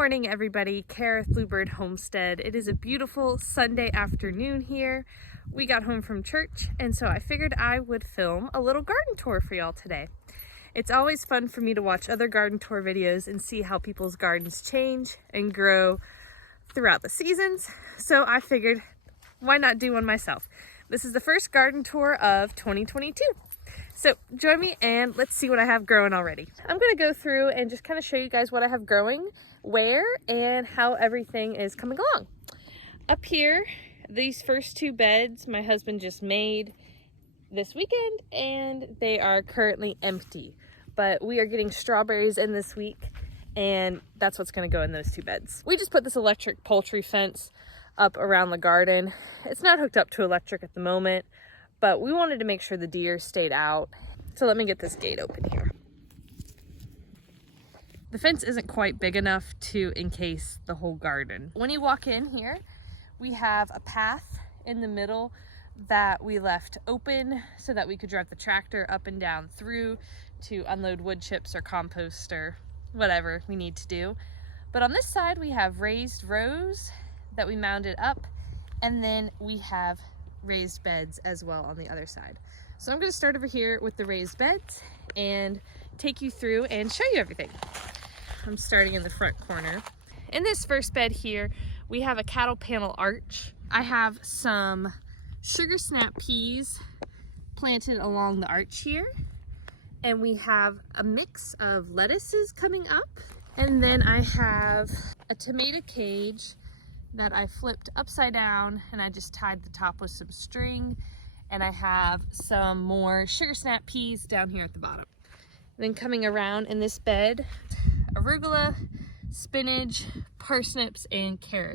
morning, everybody. Cara with Bluebird Homestead. It is a beautiful Sunday afternoon here. We got home from church, and so I figured I would film a little garden tour for y'all today. It's always fun for me to watch other garden tour videos and see how people's gardens change and grow throughout the seasons. So I figured, why not do one myself? This is the first garden tour of 2022. So join me and let's see what I have growing already. I'm gonna go through and just kind of show you guys what I have growing, where, and how everything is coming along. Up here, these first two beds my husband just made this weekend and they are currently empty. But we are getting strawberries in this week and that's what's gonna go in those two beds. We just put this electric poultry fence up around the garden. It's not hooked up to electric at the moment, but we wanted to make sure the deer stayed out. So let me get this gate open here. The fence isn't quite big enough to encase the whole garden. When you walk in here, we have a path in the middle that we left open so that we could drive the tractor up and down through to unload wood chips or compost or whatever we need to do. But on this side, we have raised rows that we mounded up, and then we have raised beds as well on the other side. So I'm going to start over here with the raised beds and take you through and show you everything. I'm starting in the front corner. In this first bed here, we have a cattle panel arch. I have some sugar snap peas planted along the arch here. And we have a mix of lettuces coming up. And then I have a tomato cage that I flipped upside down and I just tied the top with some string. And I have some more sugar snap peas down here at the bottom. Then coming around in this bed, arugula, spinach, parsnips, and carrots.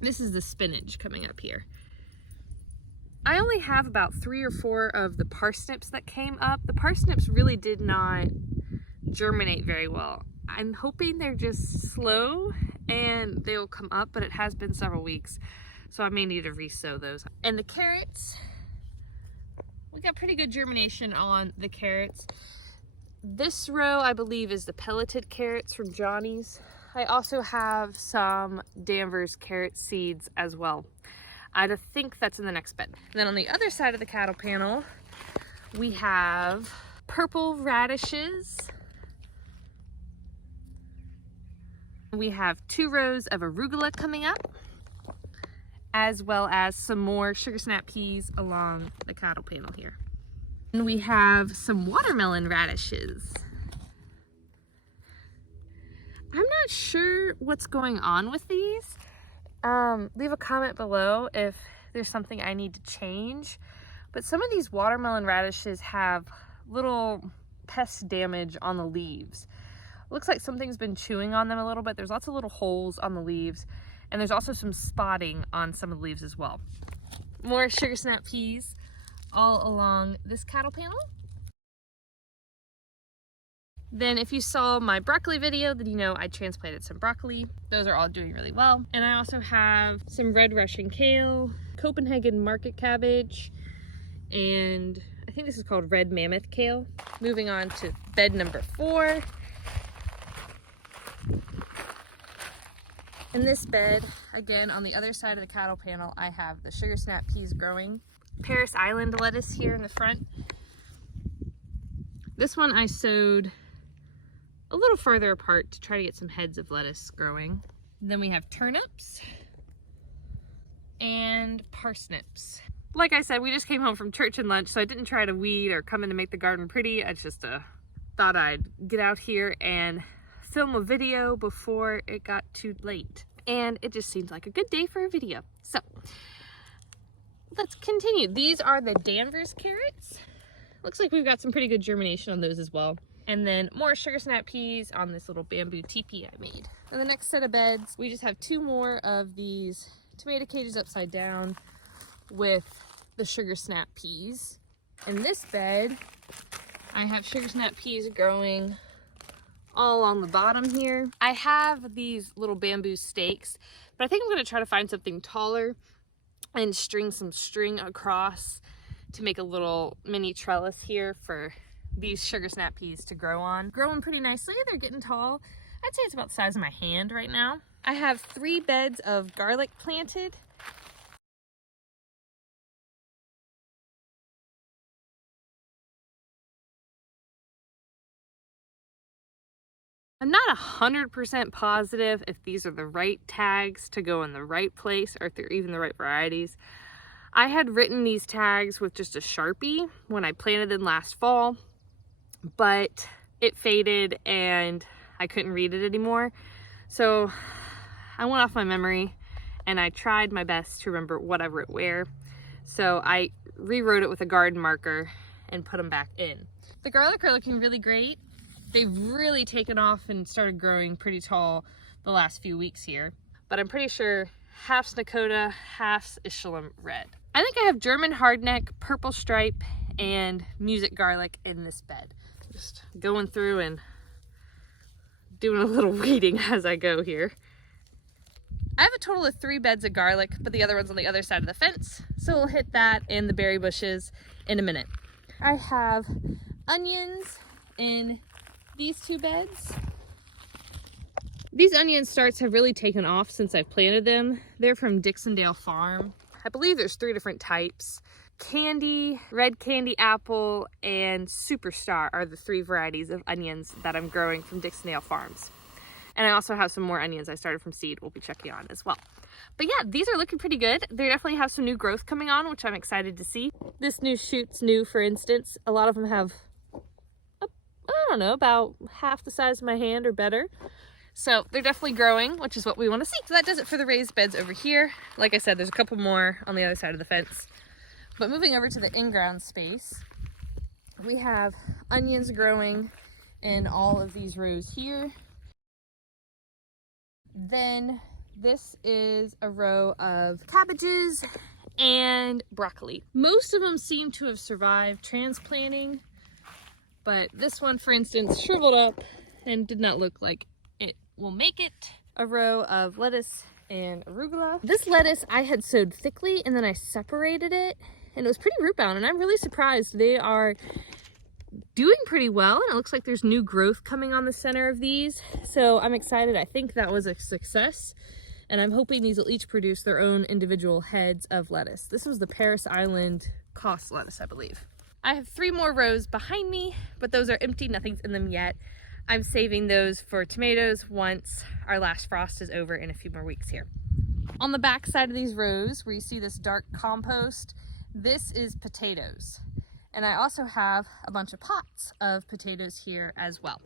This is the spinach coming up here. I only have about 3 or 4 of the parsnips that came up. The parsnips really did not germinate very well. I'm hoping they're just slow and they will come up, but it has been several weeks, so I may need to re-sow those. And the carrots, we got pretty good germination on the carrots. This row, I believe, is the pelleted carrots from Johnny's. I also have some Danvers carrot seeds as well. I think that's in the next bed. And then on the other side of the cattle panel, we have purple radishes. We have 2 rows of arugula coming up, as well as some more sugar snap peas along the cattle panel here. And we have some watermelon radishes. I'm not sure what's going on with these. Leave a comment below if there's something I need to change. But some of these watermelon radishes have little pest damage on the leaves. Looks like something's been chewing on them a little bit. There's lots of little holes on the leaves, and there's also some spotting on some of the leaves as well. More sugar snap peas all along this cattle panel. Then if you saw my broccoli video, then you know I transplanted some broccoli. Those are all doing really well. And I also have some red Russian kale, Copenhagen market cabbage, and I think this is called red mammoth kale. Moving on to bed number 4. In this bed, again, on the other side of the cattle panel, I have the sugar snap peas growing. Paris Island lettuce here in the front. This one I sowed a little further apart to try to get some heads of lettuce growing. Then we have turnips and parsnips. Like I said, we just came home from church and lunch, so I didn't try to weed or come in to make the garden pretty. I just thought I'd get out here and film a video before it got too late. And it just seems like a good day for a video. So let's continue. These are the Danvers carrots. Looks like we've got some pretty good germination on those as well. And then more sugar snap peas on this little bamboo teepee I made. And the next set of beds, we just have 2 more of these tomato cages upside down with the sugar snap peas. In this bed, I have sugar snap peas growing all on the bottom here. I have these little bamboo stakes, but I think I'm going to try to find something taller and string some string across to make a little mini trellis here for these sugar snap peas to grow on. Growing pretty nicely, they're getting tall. I'd say it's about the size of my hand right now. I have 3 beds of garlic planted. I'm not 100% positive if these are the right tags to go in the right place or if they're even the right varieties. I had written these tags with just a Sharpie when I planted them last fall, but it faded and I couldn't read it anymore. So I went off my memory and I tried my best to remember what I wrote where. So I rewrote it with a garden marker and put them back in. The garlic are looking really great. They've really taken off and started growing pretty tall the last few weeks here. But I'm pretty sure half's Nakota, half's Ishlam red. I think I have German hardneck, purple stripe, and music garlic in this bed. Just going through and doing a little weeding as I go here. I have a total of 3 beds of garlic, but the other one's on the other side of the fence. So we'll hit that and the berry bushes in a minute. I have onions in these 2 beds. These onion starts have really taken off since I've planted them. They're from Dixondale Farm. I believe there's 3 different types. Candy, red candy apple, and Superstar are the 3 varieties of onions that I'm growing from Dixondale Farms. And I also have some more onions I started from seed we'll be checking on as well. But yeah, these are looking pretty good. They definitely have some new growth coming on, which I'm excited to see. This new shoot's new, for instance. A lot of them have, I don't know, about half the size of my hand or better. So they're definitely growing, which is what we want to see. So that does it for the raised beds over here. Like I said, there's a couple more on the other side of the fence. But moving over to the in-ground space, we have onions growing in all of these rows here. Then this is a row of cabbages and broccoli. Most of them seem to have survived transplanting, but this one, for instance, shriveled up and did not look like it will make it. A row of lettuce and arugula. This lettuce I had sowed thickly and then I separated it and it was pretty root bound, and I'm really surprised. They are doing pretty well and it looks like there's new growth coming on the center of these. So I'm excited. I think that was a success and I'm hoping these will each produce their own individual heads of lettuce. This was the Paris Island Cost lettuce, I believe. I have 3 more rows behind me, but those are empty. Nothing's in them yet. I'm saving those for tomatoes once our last frost is over in a few more weeks here. On the back side of these rows, where you see this dark compost, this is potatoes. And I also have a bunch of pots of potatoes here as well.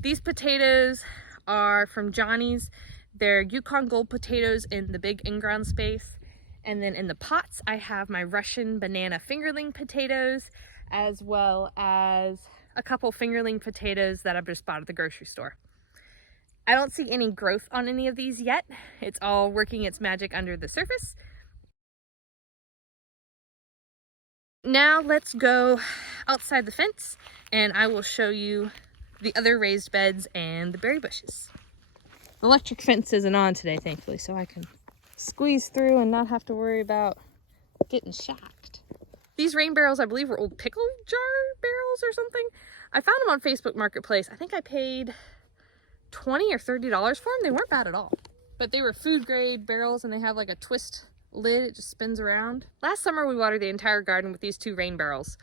These potatoes are from Johnny's. They're Yukon Gold potatoes in the big in-ground space. And then in the pots, I have my Russian banana fingerling potatoes, as well as a couple fingerling potatoes that I've just bought at the grocery store. I don't see any growth on any of these yet. It's all working its magic under the surface. Now let's go outside the fence and I will show you the other raised beds and the berry bushes. The electric fence isn't on today, thankfully, so I can squeeze through and not have to worry about getting shocked. These rain barrels, I believe, were old pickle jar barrels or something. I found them on Facebook Marketplace. I think I paid $20 or $30 for them. They weren't bad at all. But they were food grade barrels and they have like a twist lid. It just spins around. Last summer we watered the entire garden with these 2 rain barrels.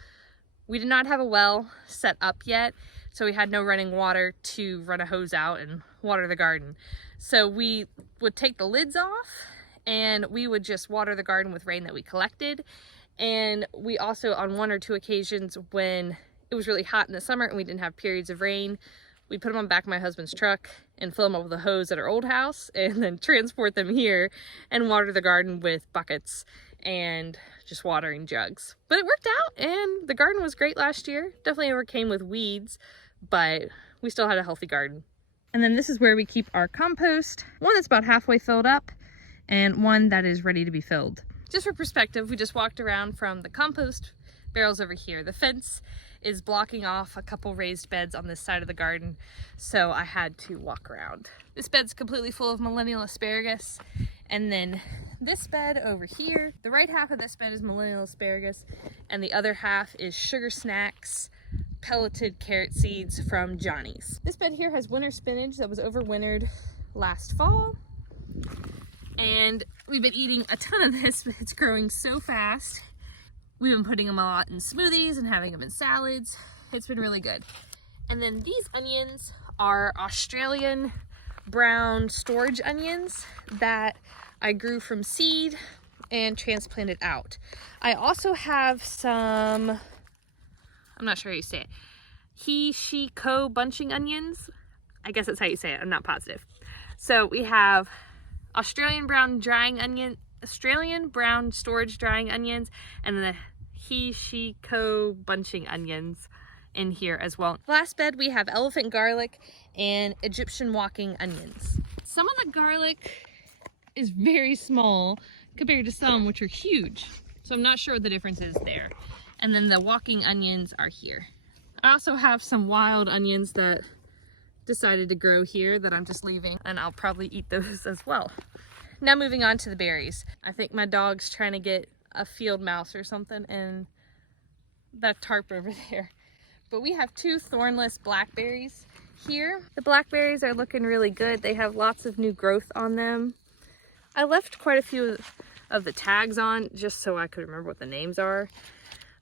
We did not have a well set up yet, so we had no running water to run a hose out and water the garden. So we would take the lids off and we would just water the garden with rain that we collected. And we also, on 1 or 2 occasions when it was really hot in the summer and we didn't have periods of rain, we put them on the back of my husband's truck and fill them up with a hose at our old house and then transport them here and water the garden with buckets and just watering jugs. But it worked out and the garden was great last year. Definitely overcame with weeds, but we still had a healthy garden. And then this is where we keep our compost, one that's about halfway filled up and one that is ready to be filled. Just for perspective, we just walked around from the compost barrels over here. The fence is blocking off a couple raised beds on this side of the garden, so I had to walk around. This bed's completely full of millennial asparagus, and then this bed over here, the right half of this bed is millennial asparagus, and the other half is sugar snacks, pelleted carrot seeds from Johnny's. This bed here has winter spinach that was overwintered last fall. And we've been eating a ton of this, but it's growing so fast. We've been putting them a lot in smoothies and having them in salads. It's been really good. And then these onions are Australian brown storage onions that I grew from seed and transplanted out. I also have some, I'm not sure how you say it, he, she, co bunching onions. I guess that's how you say it, I'm not positive. So we have Australian brown storage drying onions, and then the he, she, co bunching onions in here as well. Last bed we have elephant garlic and Egyptian walking onions. Some of the garlic is very small compared to some which are huge, so I'm not sure what the difference is there. And then the walking onions are here. I also have some wild onions that decided to grow here that I'm just leaving, and I'll probably eat those as well. Now moving on to the berries. I think my dog's trying to get a field mouse or something in that tarp over there. But we have 2 thornless blackberries here. The blackberries are looking really good. They have lots of new growth on them. I left quite a few of the tags on just so I could remember what the names are.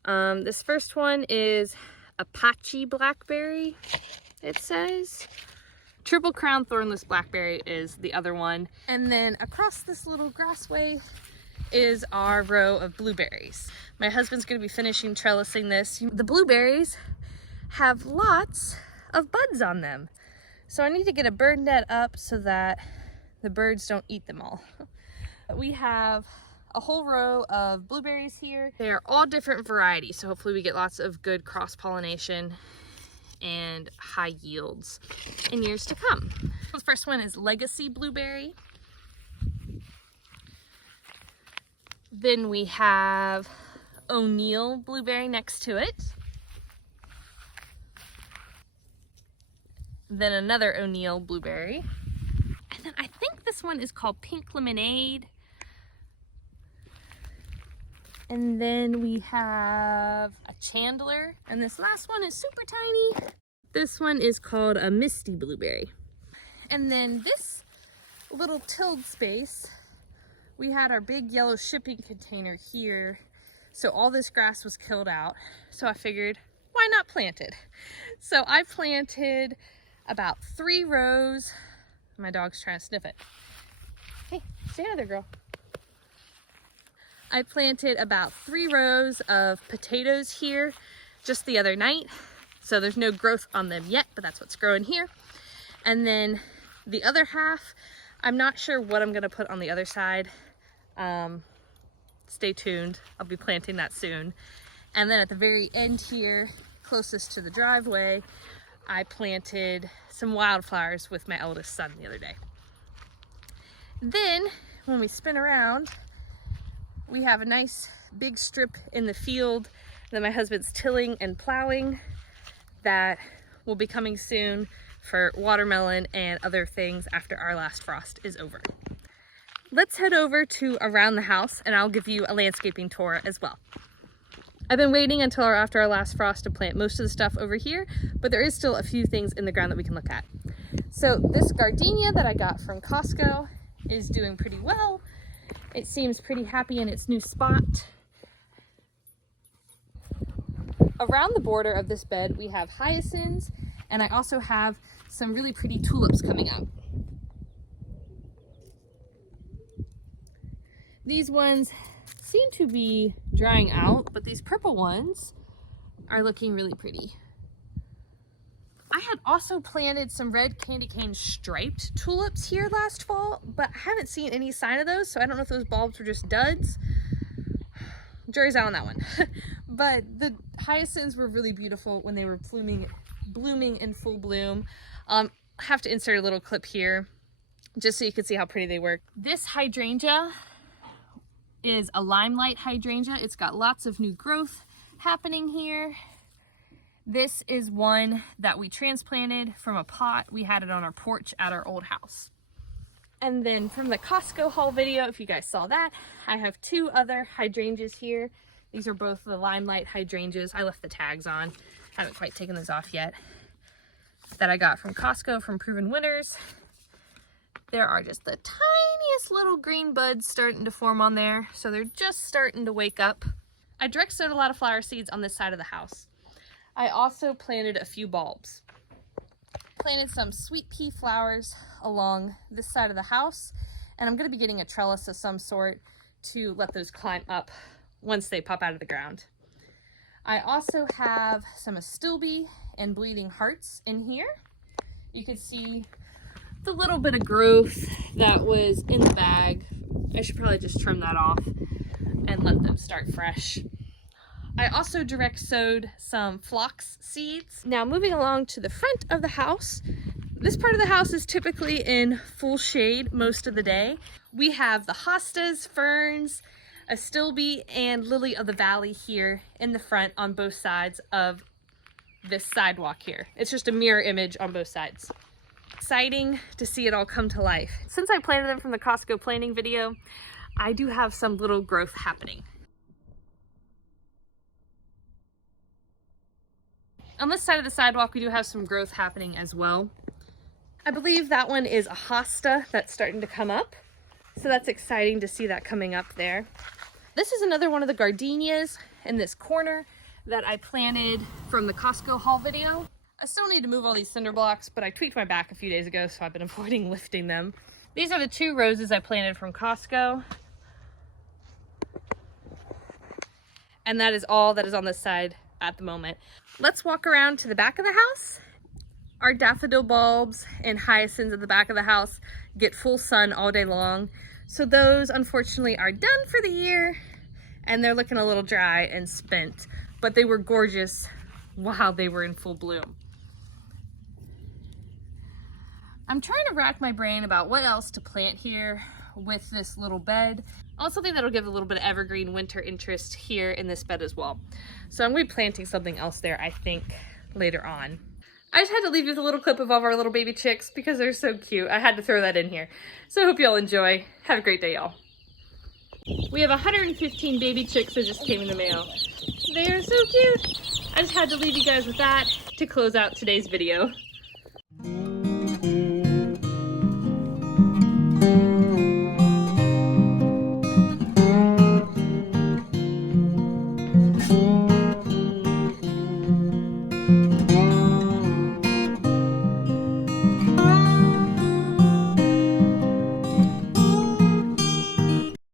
This first one is Apache blackberry, it says. Triple crown thornless blackberry is the other one. And then across this little grassway is our row of blueberries. My husband's gonna be finishing trellising this. The blueberries have lots of buds on them. So I need to get a bird net up so that the birds don't eat them all. We have a whole row of blueberries here. They are all different varieties, so hopefully we get lots of good cross-pollination and high yields in years to come. The first one is Legacy Blueberry. Then we have O'Neill Blueberry next to it. Then another O'Neill Blueberry. And then I think this one is called Pink Lemonade. And then we have a Chandler. And this last one is super tiny. This one is called a Misty Blueberry. And then this little tilled space, we had our big yellow shipping container here. So all this grass was killed out. So I figured, why not plant it? So I planted about 3 rows. My dog's trying to sniff it. Hey, stay out there, girl. I planted about 3 rows of potatoes here just the other night. So there's no growth on them yet, but that's what's growing here. And then the other half, I'm not sure what I'm gonna put on the other side. Stay tuned, I'll be planting that soon. And then at the very end here, closest to the driveway, I planted some wildflowers with my eldest son the other day. Then when we spin around, we have a nice big strip in the field that my husband's tilling and plowing that will be coming soon for watermelon and other things after our last frost is over. Let's head over to around the house and I'll give you a landscaping tour as well. I've been waiting until after our last frost to plant most of the stuff over here, but there is still a few things in the ground that we can look at. So this gardenia that I got from Costco is doing pretty well. It seems pretty happy in its new spot. Around the border of this bed, we have hyacinths, and I also have some really pretty tulips coming up. These ones seem to be drying out, but these purple ones are looking really pretty. I had also planted some red candy cane striped tulips here last fall, but I haven't seen any sign of those, so I don't know if those bulbs were just duds. Jury's out on that one. But the hyacinths were really beautiful when they were blooming in full bloom. I have to insert a little clip here just so you can see how pretty they were. This hydrangea is a limelight hydrangea. It's got lots of new growth happening here. This is one that we transplanted from a pot. We had it on our porch at our old house. And then from the Costco haul video, if you guys saw that, I have 2 other hydrangeas here. These are both the limelight hydrangeas. I left the tags on Haven't quite taken those off yet. That I got from Costco from Proven Winners. There are just the tiniest little green buds starting to form on there, so they're just starting to wake up. I direct sowed a lot of flower seeds on this side of the house. I also planted a few bulbs. Planted some sweet pea flowers along this side of the house, and I'm going to be getting a trellis of some sort to let those climb up once they pop out of the ground. I also have some astilbe and bleeding hearts in here. You can see the little bit of growth that was in the bag. I should probably just trim that off and let them start fresh. I also direct sowed some phlox seeds. Now moving along to the front of the house, this part of the house is typically in full shade most of the day. We have the hostas, ferns, astilbe, and lily of the valley here in the front on both sides of this sidewalk here. It's just a mirror image on both sides. Exciting to see it all come to life. Since I planted them from the Costco planting video, I do have some little growth happening. On this side of the sidewalk, we do have some growth happening as well. I believe that one is a hosta that's starting to come up. So that's exciting to see that coming up there. This is another one of the gardenias in this corner that I planted from the Costco haul video. I still need to move all these cinder blocks, but I tweaked my back a few days ago, so I've been avoiding lifting them. These are the 2 roses I planted from Costco. And that is all that is on this side at the moment. Let's walk around to the back of the house. Our daffodil bulbs and hyacinths at the back of the house get full sun all day long. So those unfortunately are done for the year and they're looking a little dry and spent, but they were gorgeous while they were in full bloom. I'm trying to rack my brain about what else to plant here with this little bed. Also think that'll give a little bit of evergreen winter interest here in this bed as well. So I'm going to be planting something else there, I think, later on. I just had to leave you with a little clip of all of our little baby chicks because they're so cute. I had to throw that in here. So I hope you all enjoy. Have a great day, y'all. We have 115 baby chicks that just came in the mail. They are so cute. I just had to leave you guys with that to close out today's video.